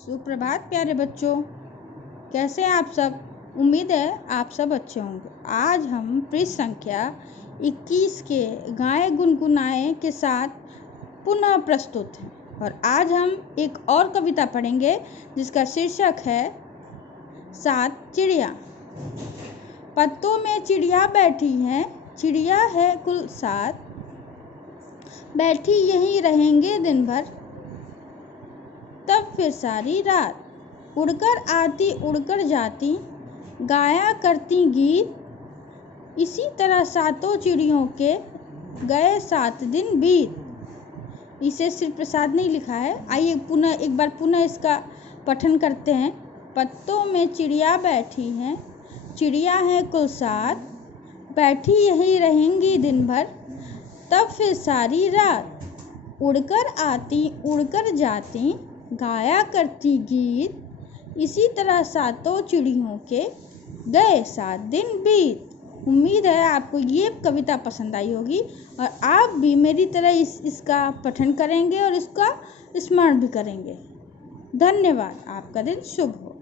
सुप्रभात प्यारे बच्चों, कैसे हैं आप सब। उम्मीद है आप सब अच्छे होंगे। आज हम पृष्ठ संख्या 21 के गाए गुनगुनाए के साथ पुनः प्रस्तुत हैं और आज हम एक और कविता पढ़ेंगे जिसका शीर्षक है 7 चिड़िया। पत्तों में चिड़िया बैठी हैं, चिड़िया है कुल 7, बैठी यहीं रहेंगे दिन भर, तब फिर सारी रात। उड़कर आती उड़कर जाती, गाया करती गीत, इसी तरह सातों चिड़ियों के गए 7 दिन बीत। इसे सिर्फ प्रसाद नहीं लिखा है। आइए एक बार पुनः इसका पठन करते हैं। पत्तों में चिड़िया बैठी हैं, चिड़िया है कुल 7, बैठी यहीं रहेंगी दिन भर, तब फिर सारी रात। उड़कर आती उड़कर जाती, गाया करती गीत, इसी तरह सातों चिड़ियों के गए 7 दिन बीत। उम्मीद है आपको ये कविता पसंद आई होगी और आप भी मेरी तरह इसका पठन करेंगे और इसका स्मरण भी करेंगे। धन्यवाद। आपका दिन शुभ हो।